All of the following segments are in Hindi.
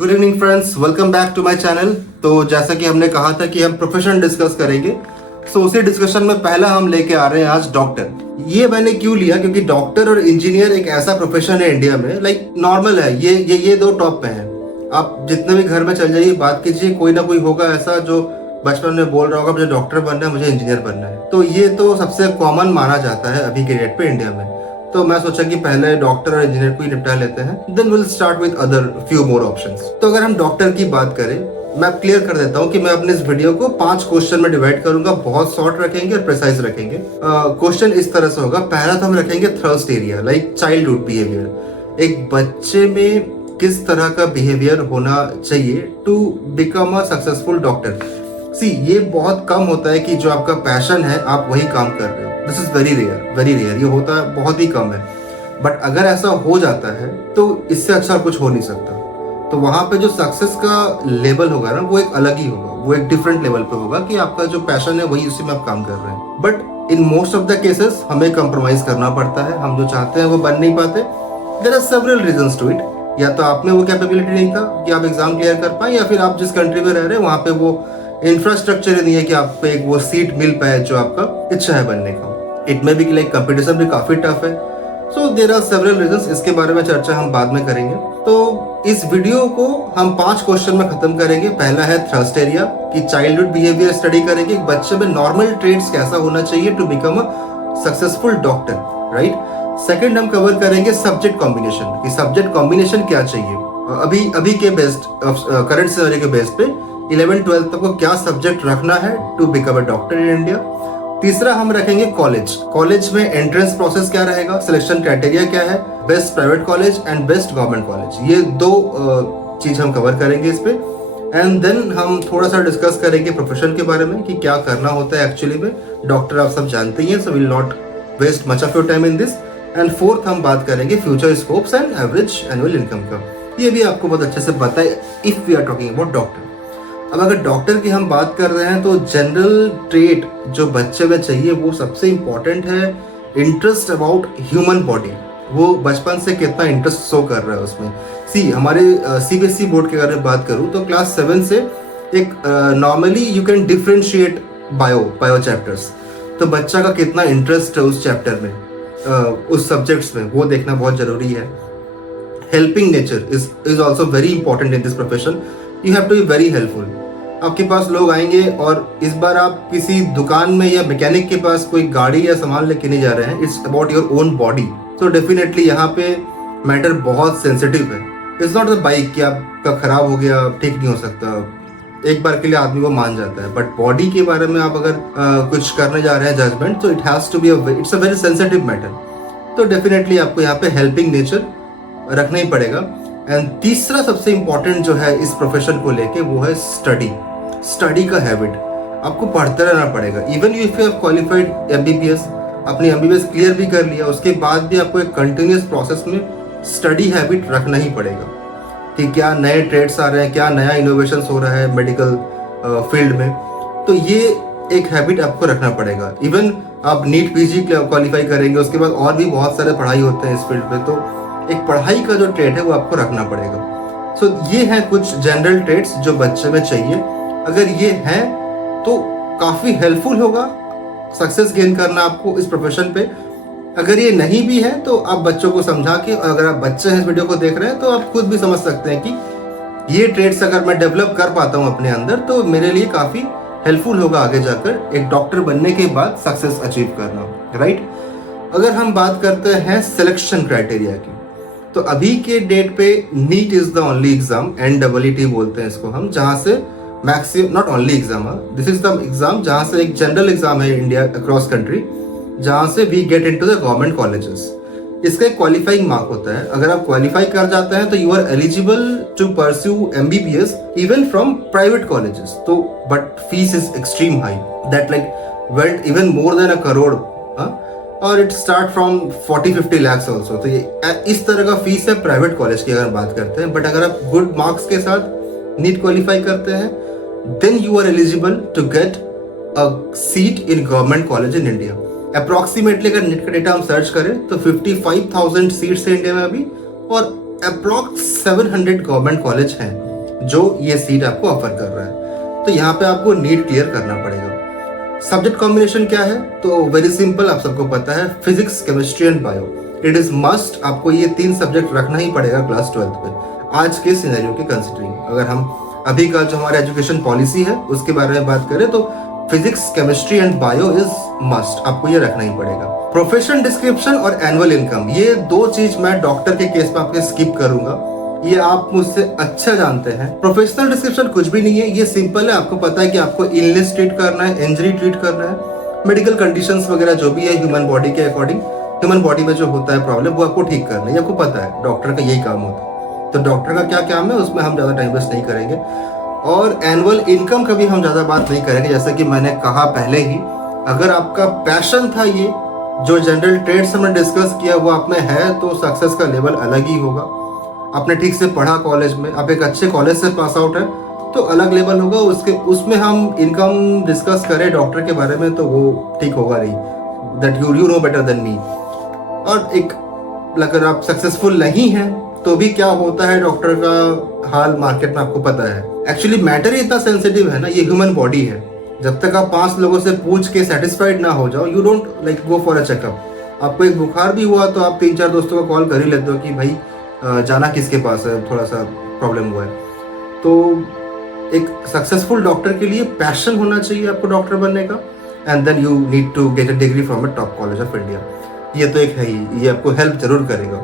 Good evening friends, welcome back to my channel. तो जैसा कि हमने कहा था कि हम प्रोफेशन डिस्कस करेंगे, सो उसी डिस्कशन में पहला हम लेके आ रहे हैं आज डॉक्टर। ये मैंने क्यों लिया, क्योंकि डॉक्टर और इंजीनियर एक ऐसा प्रोफेशन है इंडिया में, लाइक नॉर्मल है, ये दो टॉप पे हैं। आप जितने भी घर में चल जाइए, बात कीजिए, कोई ना कोई होगा ऐसा जो बचपन में बोल रहा होगा मुझे डॉक्टर बनना है, मुझे इंजीनियर बनना है। तो ये तो सबसे कॉमन माना जाता है अभी के डेट पे इंडिया में। तो मैं सोचा कि पहले डॉक्टर और इंजीनियर को ही निपटा लेते हैं, then will start with other few more options. तो अगर हम डॉक्टर की बात करें, मैं क्लियर कर देता हूँ कि मैं अपने इस वीडियो को 5 क्वेश्चन में डिवाइड करूंगा। बहुत शॉर्ट रखेंगे और प्रिसाइज रखेंगे। क्वेश्चन इस तरह से होगा। पहला तो हम रखेंगे thirst area, like childhood behaviour. एक बच्चे में किस तरह का बिहेवियर होना चाहिए to become a successful doctor. See, ये बहुत कम होता है कि जो आपका पैशन है आप वही काम कर रहे हो। दिस इज वेरी रेयर, ये होता है, बहुत ही कम है। बट अगर ऐसा हो जाता है तो इससे अच्छा कुछ हो नहीं सकता। तो वहां पे जो सक्सेस का लेवल होगा ना, वो एक अलग ही होगा, वो एक डिफरेंट लेवल पे होगा कि आपका जो पैशन है वही उसी में आप काम कर रहे हैं। But in most of the cases हमें कंप्रोमाइज करना पड़ता है, हम जो चाहते हैं वो बन नहीं पाते। There are several reasons to it. या तो आप में वो कैपेबिलिटी नहीं था कि आप एग्जाम क्लियर कर पाए, या फिर आप जिस कंट्री में रह रहे हैं वहां पे वो इंफ्रास्ट्रक्चर ही नहीं है कि आप पे एक वो सीट मिल पाए जो आपका इच्छा है बनने का। इट में भी लाइक कंपटीशन भी काफी टफ है। So there are several reasons, इसके बारे में चर्चा हम बाद में करेंगे। तो इस वीडियो को हम 5 क्वेश्चन में खत्म करेंगे। पहला है थ्रस्ट एरिया, कि चाइल्डहुड बिहेवियर स्टडी करेंगे, बच्चे में नॉर्मल ट्रेड्स कैसा होना चाहिए to become a successful doctor, right. Second हम कवर करेंगे सब्जेक्ट कॉम्बिनेशन, कि सब्जेक्ट कॉम्बिनेशन क्या चाहिए अभी के बेस्ट करंट सिनेरियो के बेस पे 11-12 तक को क्या सब्जेक्ट रखना है to become a doctor in India. तीसरा हम रखेंगे कॉलेज में एंट्रेंस प्रोसेस क्या रहेगा, सिलेक्शन क्राइटेरिया क्या है, best private college and best government college. ये 2 चीज हम कवर करेंगे इस पे। एंड देन हम थोड़ा सा डिस्कस करेंगे प्रोफेशन के बारे में कि क्या करना होता है एक्चुअली में। डॉक्टर आप सब जानते ही हैं, so will not waste much of your time in this. And fourth हम बात करेंगे future scopes and average annual income का। ये भी आपको बहुत अच्छे से पता है if we are talking about doctor. अब अगर डॉक्टर की हम बात कर रहे हैं तो जनरल ट्रेट जो बच्चे में चाहिए वो सबसे इंपॉर्टेंट है इंटरेस्ट अबाउट ह्यूमन बॉडी। वो बचपन से कितना इंटरेस्ट शो कर रहा है उसमें। सी, हमारे सीबीएसई बोर्ड के बारे में बात करूं तो क्लास 7 से एक normally you can differentiate bio chapters. तो बच्चा का कितना इंटरेस्ट है उस चैप्टर में, उस सब्जेक्ट्स में, वो देखना बहुत जरूरी है। Helping nature is also very important in this profession. You have to be very helpful. आपके पास लोग आएंगे और इस बार आप किसी दुकान में या मैकेनिक के पास कोई गाड़ी या सामान लेके नहीं जा रहे हैं, it's about your own body. तो डेफिनेटली यहाँ पे मैटर बहुत सेंसिटिव है। इट्स नॉट द बाइक कि आपका खराब हो गया, ठीक नहीं हो सकता, एक बार के लिए आदमी वो मान जाता है। बट बॉडी के बारे में आप अगर कुछ करने जा रहे हैं जजमेंट, तो it has to be it's a very sensitive matter. तो डेफिनेटली आपको यहाँ पे हेल्पिंग नेचर रखना ही पड़ेगा। एंड तीसरा सबसे इंपॉर्टेंट जो है इस प्रोफेशन को लेके वो है स्टडी का हैबिट। आपको पढ़ते रहना पड़ेगा। Even if you have qualified MBBS, अपनी एमबीबीएस क्लियर भी कर लिया, उसके बाद भी आपको एक कंटिन्यूस प्रोसेस में स्टडी हैबिट रखना ही पड़ेगा कि क्या नए ट्रेड्स आ रहे हैं, क्या नया इनोवेशन हो रहा है मेडिकल फील्ड में। तो ये एक हैबिट आपको रखना पड़ेगा। इवन आप नीट पीजी क्वालिफाई करेंगे, उसके बाद और भी बहुत सारे पढ़ाई होते हैं इस फील्ड पे, तो एक पढ़ाई का जो ट्रेड है वो आपको रखना पड़ेगा। सो ये हैं कुछ जनरल ट्रेड्स जो बच्चे में चाहिए। अगर ये हैं तो काफ़ी हेल्पफुल होगा सक्सेस गेन करना आपको इस प्रोफेशन पे। अगर ये नहीं भी है तो आप बच्चों को समझा के, अगर आप बच्चे हैं इस वीडियो को देख रहे हैं तो आप खुद भी समझ सकते हैं कि ये ट्रेड्स अगर मैं डेवलप कर पाता हूँ अपने अंदर तो मेरे लिए काफ़ी हेल्पफुल होगा आगे जाकर एक डॉक्टर बनने के बाद सक्सेस अचीव करना, राइट। अगर हम बात करते हैं सिलेक्शन क्राइटेरिया की, तो अभी के डेट पे NEET is the only exam, NEET बोलते हैं इसको हम, जहां से maximum, not only exam, this is the exam जहां से एक जनरल एग्जाम है इंडिया अक्रॉस कंट्री, जहां से we get into the government colleges. इसका एक क्वालिफाइंग मार्क होता है। अगर आप क्वालिफाई कर जाते हैं तो you are eligible to pursue MBBS even from private colleges. तो but fees is extreme high, that like went even more than 1 crore, और it start from 40-50 lakhs also. तो ये इस तरह का फीस है प्राइवेट कॉलेज की अगर बात करते हैं। बट अगर आप गुड मार्क्स के साथ नीट क्वालिफाई करते हैं, then you are eligible to get a seat in government college in India. Approximately अगर नीट का डेटा हम सर्च करें तो 55,000 सीट्स है इंडिया में अभी, और अप्रोक्स 700 गवर्नमेंट कॉलेज हैं। जो ये सीट आपको ऑफर कर रहा है। तो यहाँ पे आपको नीट क्लियर करना पड़ेगा। सब्जेक्ट कॉम्बिनेशन क्या है? तो वेरी सिंपल, आप सबको पता है, physics, chemistry and bio. It is must, आपको ये 3 सब्जेक्ट रखना ही पड़ेगा क्लास 12th में, आज के सिनेरियो के कंसिडरिंग। अगर हम अभी का जो हमारा एजुकेशन पॉलिसी है उसके बारे में बात करें तो physics, chemistry and bio is must, आपको ये रखना ही पड़ेगा। प्रोफेशन डिस्क्रिप्शन और एनुअल इनकम, ये 2 चीज मैं डॉक्टर के केस में आपके स्किप करूंगा, ये आप मुझसे अच्छा जानते हैं। प्रोफेशनल डिस्क्रिप्शन कुछ भी नहीं है, ये सिंपल है, आपको पता है कि आपको इलनेस ट्रीट करना है, इंजरी ट्रीट करना है, मेडिकल कंडीशंस वगैरह जो भी है ह्यूमन बॉडी के अकॉर्डिंग, ह्यूमन बॉडी में जो होता है प्रॉब्लम वो आपको ठीक करना है, आपको पता है डॉक्टर का यही काम होता है। तो डॉक्टर का क्या काम है उसमें हम ज़्यादा टाइम वेस्ट नहीं करेंगे। और एनुअल इनकम का भी हम ज़्यादा बात नहीं करेंगे, जैसा कि मैंने कहा पहले ही, अगर आपका पैशन था ये जो जनरल ट्रेड्स हमने डिस्कस किया वो आप में है तो सक्सेस का लेवल अलग ही होगा। आपने ठीक से पढ़ा कॉलेज में, आप एक अच्छे कॉलेज से पास आउट है तो अलग लेवल होगा, उसमें हम इनकम डिस्कस करें डॉक्टर के बारे में तो वो ठीक होगा नहीं, that you know better than me. और एक अगर आप सक्सेसफुल नहीं हैं तो भी क्या होता है डॉक्टर का हाल मार्केट में आपको पता है। एक्चुअली मैटर ही इतना सेंसिटिव है ना, ये ह्यूमन बॉडी है, जब तक आप 5 लोगों से पूछ के सेटिस्फाइड ना हो जाओ, you don't like go for a checkup. आपको एक बुखार भी हुआ तो आप 3-4 दोस्तों को कॉल कर ही लेते हो कि भाई जाना किसके पास है, थोड़ा सा प्रॉब्लम हुआ है। तो एक सक्सेसफुल डॉक्टर के लिए पैशन होना चाहिए आपको डॉक्टर बनने का, and then you need to get a degree from a top college of India. ये तो एक है ही, ये आपको हेल्प जरूर करेगा।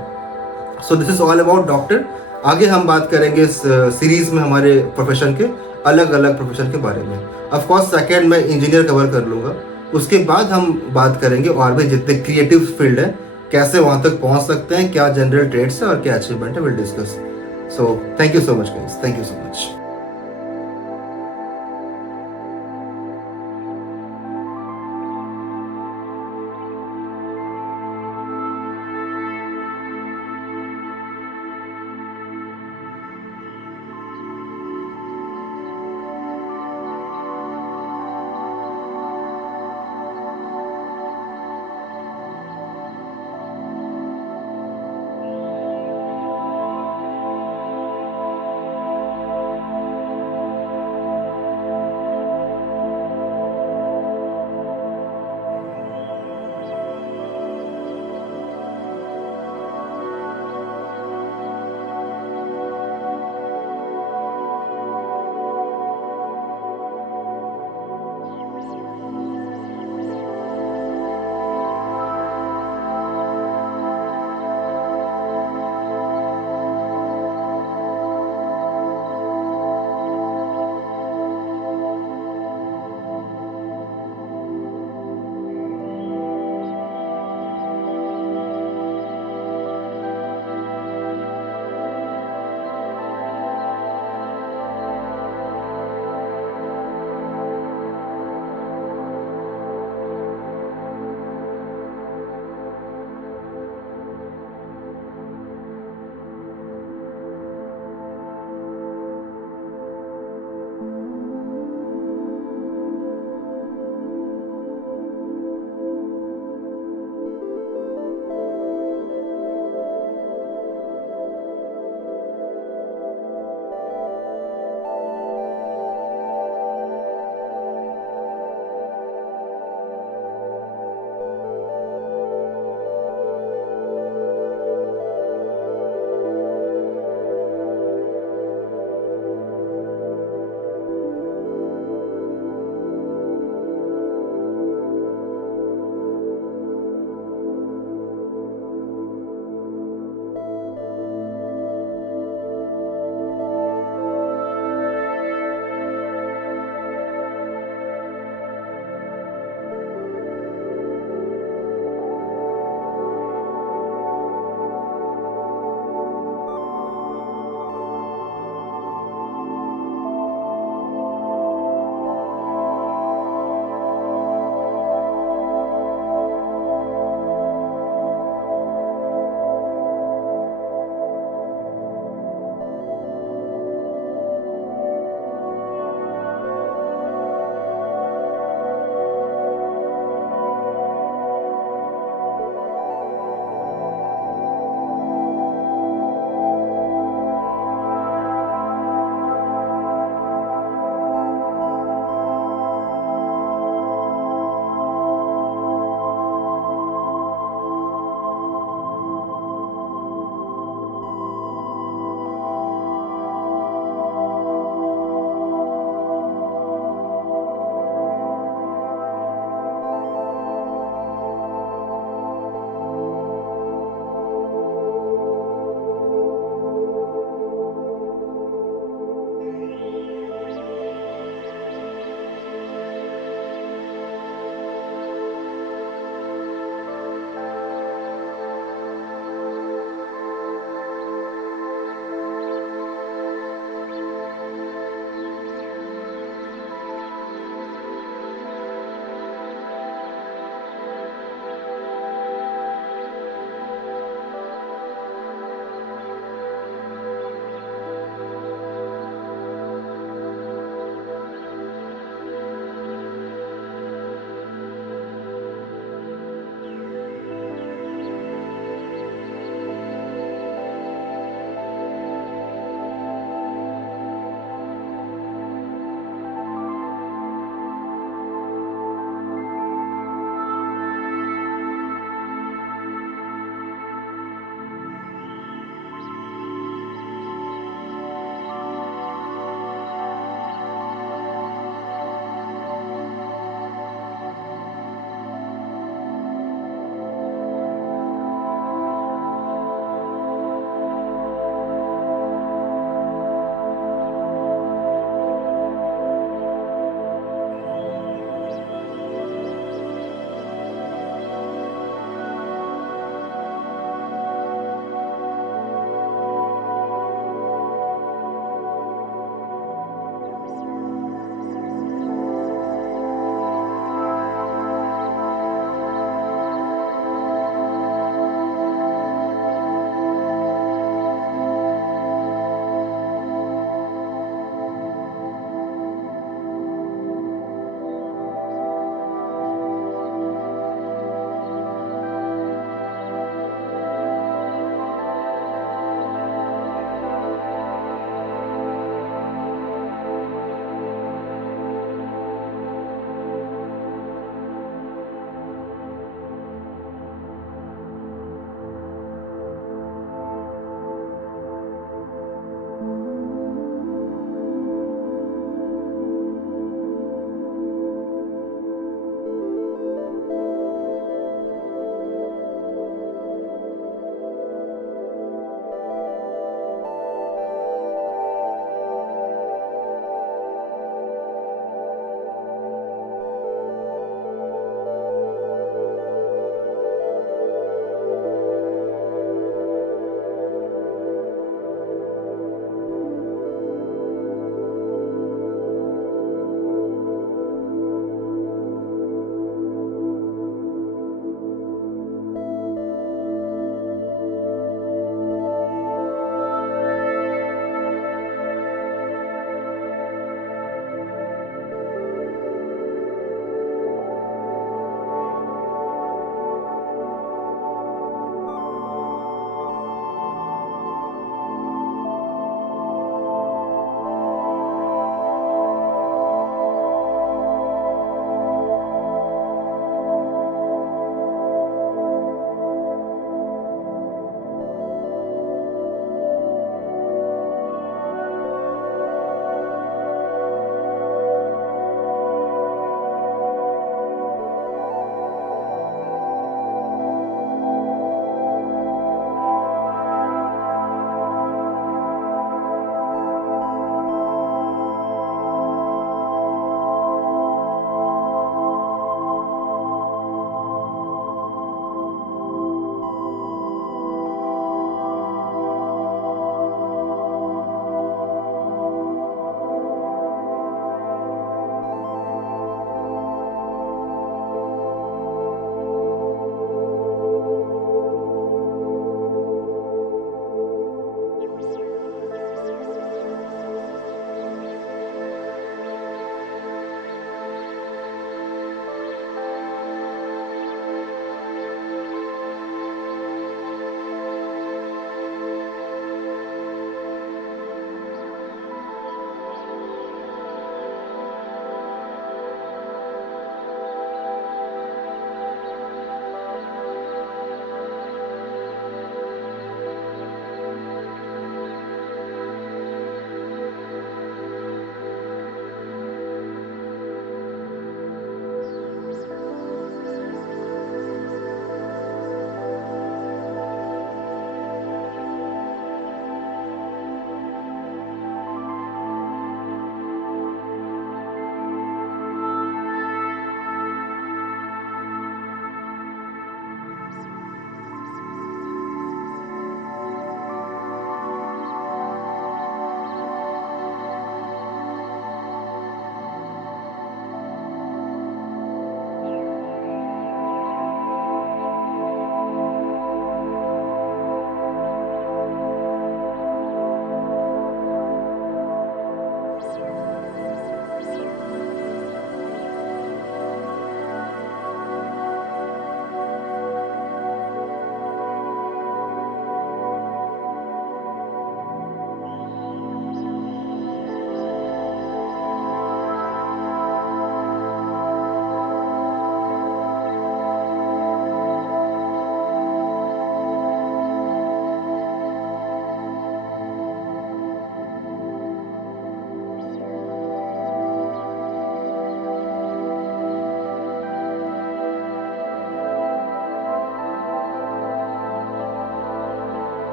So this is all about doctor. आगे हम बात करेंगे इस सीरीज में हमारे प्रोफेशन के अलग अलग प्रोफेशन के बारे में। ऑफ कोर्स सेकेंड में इंजीनियर कवर कर लूँगा, उसके बाद हम बात करेंगे और भी जितने क्रिएटिव फील्ड है कैसे वहाँ तक पहुँच सकते हैं, क्या जनरल ट्रेड्स है और क्या अचीवमेंट है, will discuss. So thank you so much guys, thank you so much.